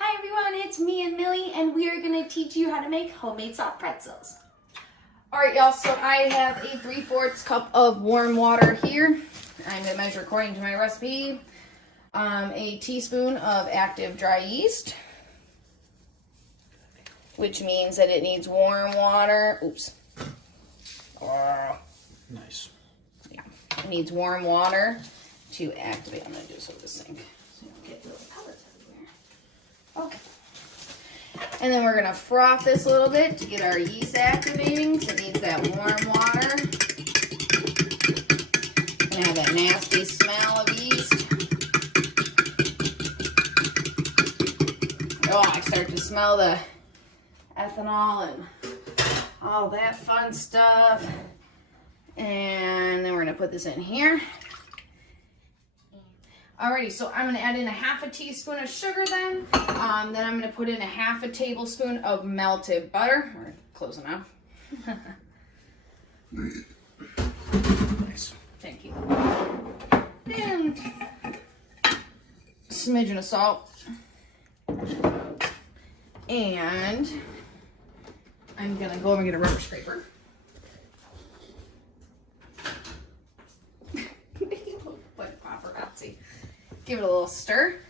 Hi everyone, it's me and Millie, and we are going to teach you how to make homemade soft pretzels. Alright y'all, so I have a 3/4 cup of warm water here. I'm going to measure according to my recipe. A teaspoon of active dry yeast, which means that it needs warm water. Oops. Nice. Yeah, it needs warm water to activate. I'm going to do this with the sink so you don't get little pellets everywhere. Okay. And then we're going to froth this a little bit to get our yeast activating. So it needs that warm water. And have that nasty smell of yeast. Oh, I start to smell the ethanol and all that fun stuff. And then we're going to put this in here. Alrighty, so I'm going to add in a 1/2 teaspoon of sugar then. Then I'm going to put in a 1/2 tablespoon of melted butter. We're close enough. Nice. Thank you. And smidgen of salt. And I'm going to go over and get a rubber scraper. Like paparazzi. Give it a little stir.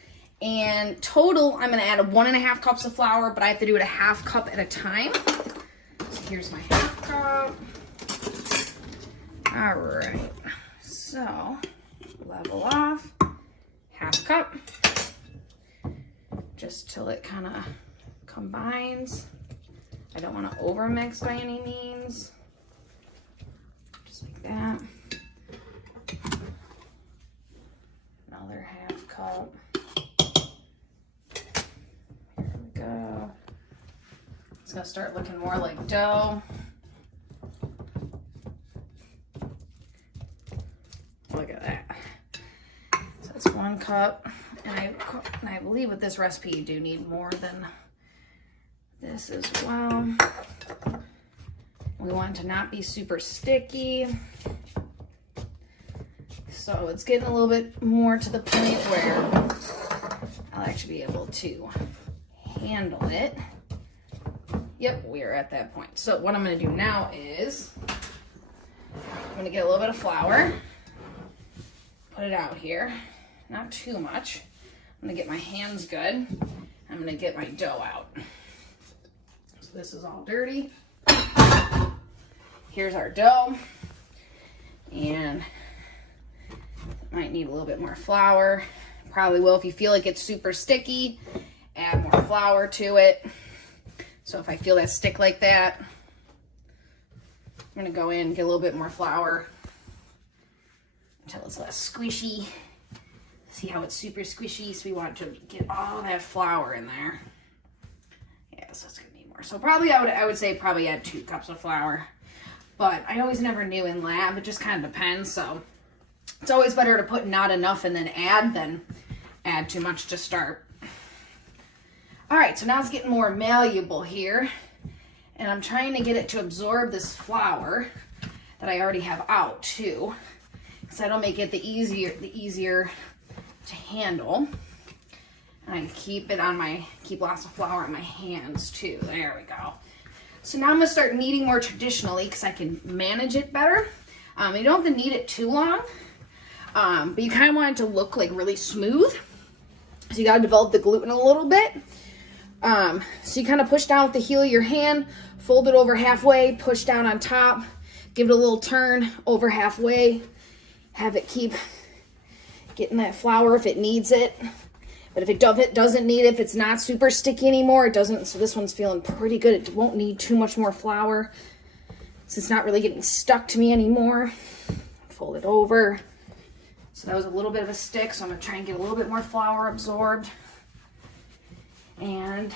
And total, I'm going to add 1.5 cups of flour, but I have to do it a 1/2 cup at a time. So here's my 1/2 cup. All right. So level off, 1/2 cup, just till it kind of combines. I don't want to overmix by any means. Just like that. Another 1/2 cup. Here we go. It's gonna start looking more like dough. Look at that. So that's 1 cup. And I believe with this recipe you do need more than this as well. We want it to not be super sticky. So it's getting a little bit more to the point where I'll actually be able to handle it. Yep, we're at that point. So what I'm going to do now is I'm going to get a little bit of flour, put it out here, not too much. I'm going to get my hands good. I'm going to get my dough out. So this is all dirty. Here's our dough. And might need a little bit more flour. Probably will if you feel like it's super sticky. Add more flour to it. So if I feel that stick like that, I'm gonna go in and get a little bit more flour until it's less squishy. See how it's super squishy? So we want to get all that flour in there. Yeah, so it's gonna need more. So probably I would say probably add 2 cups of flour. But I always never knew in lab. It just kind of depends. So it's always better to put not enough and then add than add too much to start. All right, so now it's getting more malleable here. And I'm trying to get it to absorb this flour that I already have out too. Because that'll make it the easier to handle. And I keep lots of flour on my hands too. There we go. So now I'm gonna start kneading more traditionally because I can manage it better. You don't have to knead it too long. But you kind of want it to look like really smooth. So you got to develop the gluten a little bit. So you kind of push down with the heel of your hand, fold it over halfway, push down on top, give it a little turn over halfway, have it keep getting that flour if it needs it. But if it doesn't need it, if it's not super sticky anymore, it doesn't. So this one's feeling pretty good. It won't need too much more flour. So it's not really getting stuck to me anymore. Fold it over. So that was a little bit of a stick, so I'm going to try and get a little bit more flour absorbed. And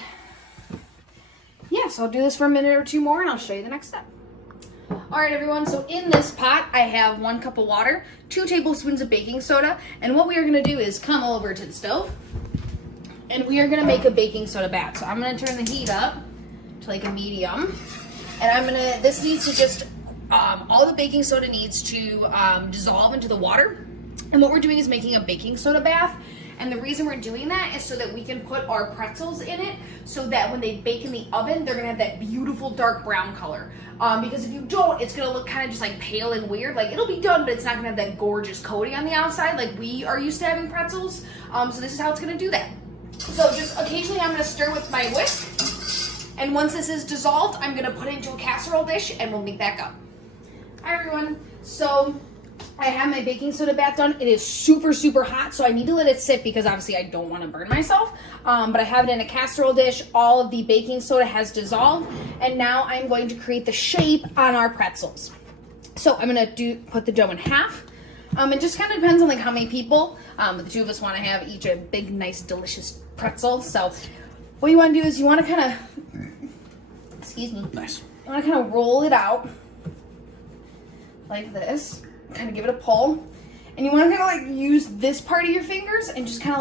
yeah, so I'll do this for a minute or two more and I'll show you the next step. All right, everyone, so in this pot, I have 1 cup of water, 2 tablespoons of baking soda, and what we are going to do is come over to the stove, and we are going to make a baking soda bath. So I'm going to turn the heat up to like a medium, and this needs to just, all the baking soda needs to dissolve into the water. And what we're doing is making a baking soda bath. And the reason we're doing that is so that we can put our pretzels in it so that when they bake in the oven, they're gonna have that beautiful dark brown color. Because if you don't, it's gonna look kind of just like pale and weird. Like it'll be done, but it's not gonna have that gorgeous coating on the outside like we are used to having pretzels. So this is how it's gonna do that. So just occasionally I'm gonna stir with my whisk. And once this is dissolved, I'm gonna put it into a casserole dish and we'll meet back up. Hi everyone. So I have my baking soda bath done. It is super, super hot, so I need to let it sit because obviously I don't want to burn myself. But I have it in a casserole dish. All of the baking soda has dissolved, and now I'm going to create the shape on our pretzels. So I'm gonna put the dough in half. It just kind of depends on like how many people. But the two of us want to have each a big, nice, delicious pretzel. So what you want to do is you want to kind of, excuse me, Nice. You want to kind of roll it out like this. Kind of give it a pull, and you want to kind of like use this part of your fingers and just kind of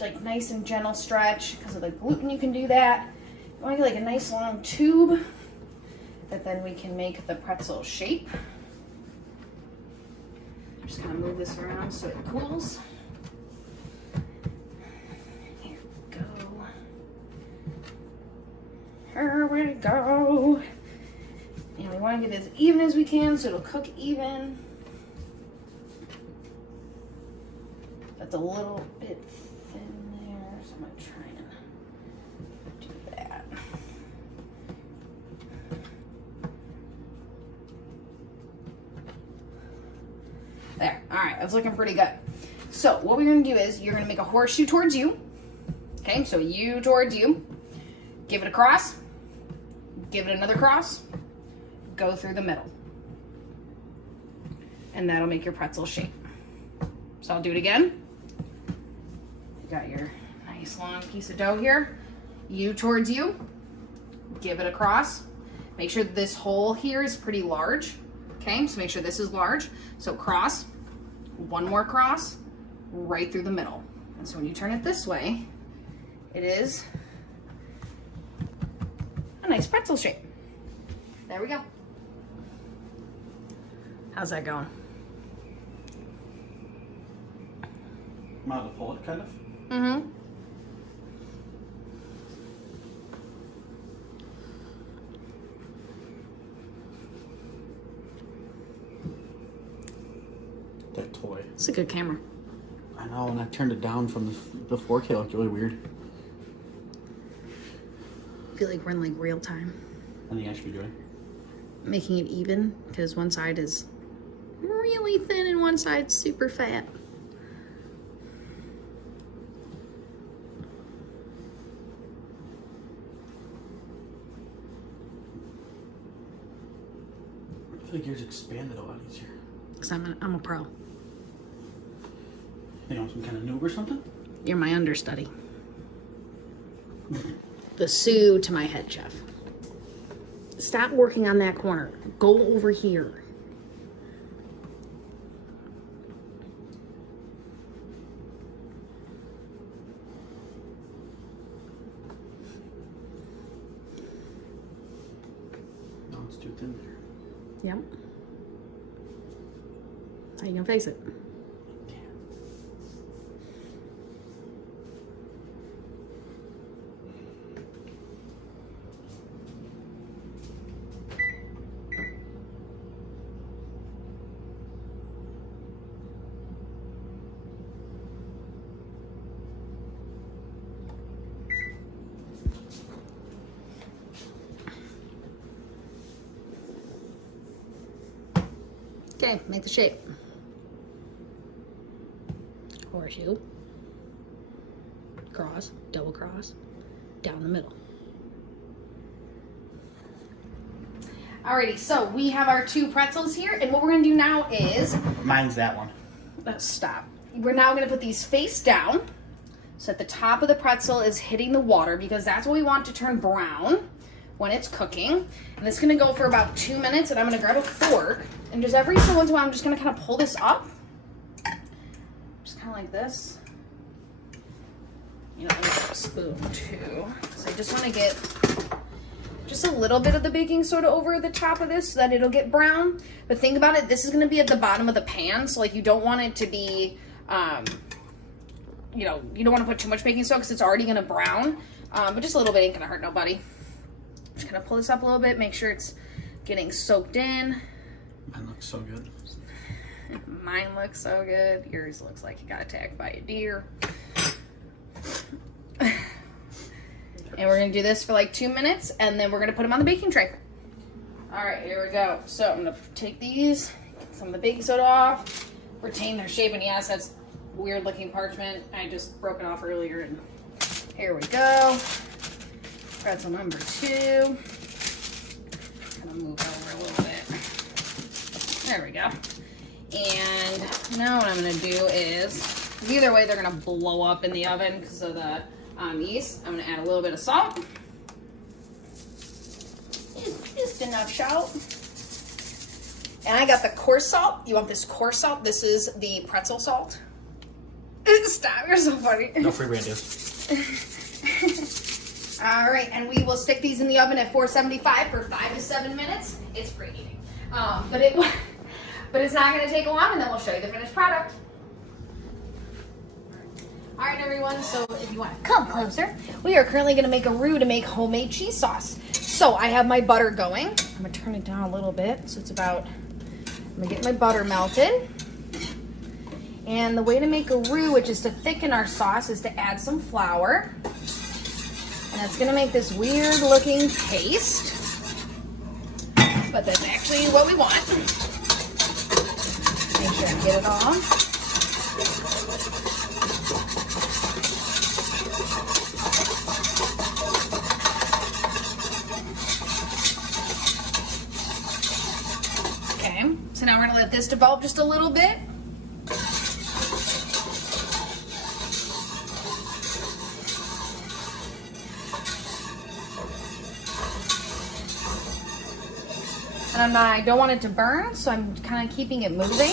like nice and gentle stretch. Because of the gluten, you can do that. You want to get like a nice long tube that then we can make the pretzel shape. Just kind of move this around so it cools. Here we go. Here we go. And we want to get it as even as we can so it'll cook even. That's a little bit thin there, so I'm going to try and do that. There, all right, that's looking pretty good. So what we're going to do is you're going to make a horseshoe towards you. Okay, so you towards you. Give it a cross. Give it another cross. Go through the middle. And that'll make your pretzel shape. So I'll do it again. You got your nice long piece of dough here. You towards you. Give it a cross. Make sure this hole here is pretty large. Okay, so make sure this is large. So cross, one more cross, right through the middle. And so when you turn it this way, it is a nice pretzel shape. There we go. How's that going? I'm out to pull it, kind of. Mm-hmm. That toy. It's a good camera. I know, and I turned it down from the 4K. It looked really weird. I feel like we're in like real time. I think I should be doing. Making it even because one side is really thin and one side's super fat. I feel like yours expanded a lot easier. Because I'm a pro. You know, some kind of noob or something? You're my understudy. The Sue to my head chef. Stop working on that corner. Go over here. No, it's too thin there. Yep. How you gonna face it? Okay, make the shape. Horseshoe, cross, double cross, down the middle. Alrighty, so we have our two pretzels here, and what we're gonna do now is... Mine's that one. Stop. We're now gonna put these face down, so that the top of the pretzel is hitting the water, because that's what we want to turn brown when it's cooking. And this is gonna go for about 2 minutes, and I'm gonna grab a fork, and just every so once in a while, I'm just gonna kind of pull this up. Just kind of like this. You know, I'm gonna grab a spoon too. So I just wanna get just a little bit of the baking soda over the top of this so that it'll get brown. But think about it, this is gonna be at the bottom of the pan, so like you don't want it to be you know, you don't want to put too much baking soda because it's already going to brown. But just a little bit ain't going to hurt nobody. Just going to pull this up a little bit, make sure it's getting soaked in. Mine looks so good. Mine looks so good. Yours looks like you got attacked by a deer. And we're going to do this for like 2 minutes, and then we're going to put them on the baking tray. All right, here we go. So I'm going to take these, get some of the baking soda off, retain their shape, and yes, that's weird looking parchment. I just broke it off earlier, and here we go. Pretzel number 2. I'm going to move over a little bit. There we go. And now what I'm going to do is, either way they're going to blow up in the oven because of the yeast. I'm going to add a little bit of salt. Just enough salt. And I got the coarse salt. You want this coarse salt? This is the pretzel salt. Stop, you're so funny. No free brand deals. All right, and we will stick these in the oven at 475 for 5 to 7 minutes. It's preheating. But it's not going to take long, and then we'll show you the finished product. All right, everyone, so if you want to come closer, we are currently going to make a roux to make homemade cheese sauce. So I have my butter going. I'm going to turn it down a little bit. So it's about, I'm going to get my butter melted. And the way to make a roux, which is to thicken our sauce, is to add some flour. And that's going to make this weird looking paste. But that's actually what we want. Make sure I get it all. Okay, so now we're gonna let this develop just a little bit. And I don't want it to burn, so I'm kind of keeping it moving.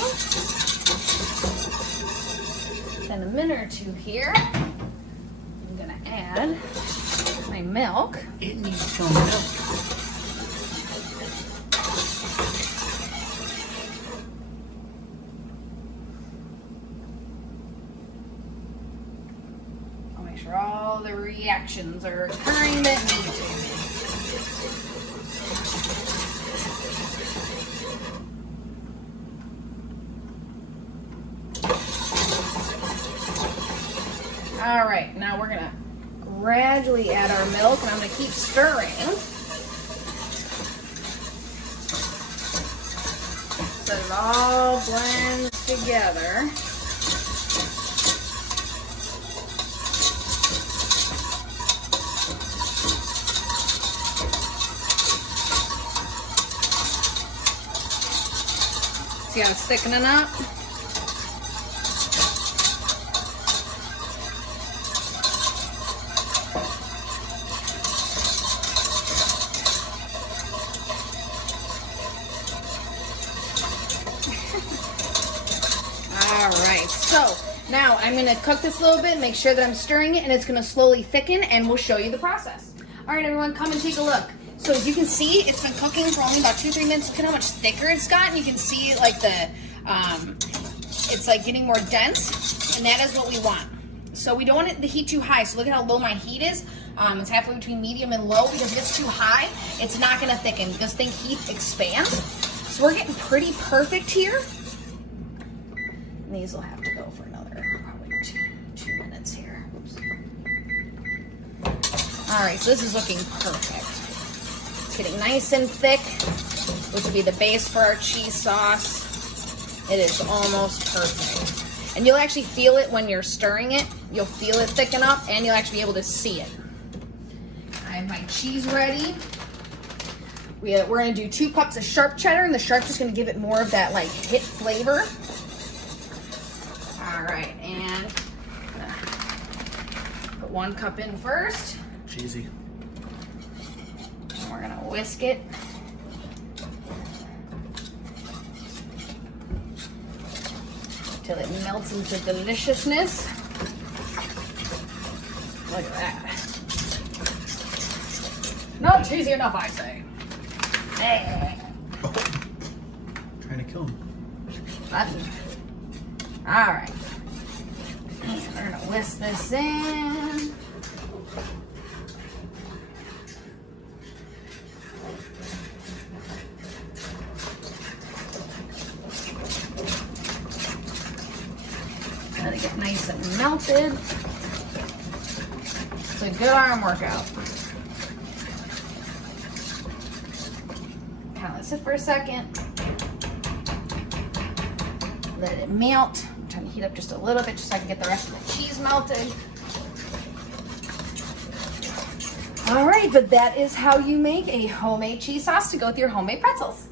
Then a minute or two here, I'm gonna add my milk. It needs some milk. I'll make sure all the reactions are occurring that need to. All right, now we're gonna gradually add our milk, and I'm gonna keep stirring so it all blends together. See how it's thickening up? Alright, so now I'm going to cook this a little bit, make sure that I'm stirring it, and it's going to slowly thicken, and we'll show you the process. Alright everyone, come and take a look. So as you can see, it's been cooking for only about 2-3 minutes. Look at how much thicker it's gotten. You can see like it's like getting more dense, and that is what we want. So we don't want the heat too high. So look at how low my heat is. It's halfway between medium and low, because if it's too high, it's not going to thicken, because think heat expands. So we're getting pretty perfect here. And these will have to go for another probably two minutes here. Oops. All right, so this is looking perfect. It's getting nice and thick, which will be the base for our cheese sauce. It is almost perfect. And you'll actually feel it when you're stirring it. You'll feel it thicken up, and you'll actually be able to see it. I have my cheese ready. We're gonna do 2 cups of sharp cheddar, and the sharp's just gonna give it more of that like hit flavor. All right, and put 1 cup in first. Cheesy. And we're gonna whisk it. Till it melts into deliciousness. Look at that. Not cheesy enough, I say. Oh. Trying to kill him. All right. And we're gonna Whisk this in. Let it get nice and melted. It's a good arm workout. Kind of let it sit for a second. Let it melt. I'm trying to heat up just a little bit just so I can get the rest of the cheese melted. All right, but that is how you make a homemade cheese sauce to go with your homemade pretzels.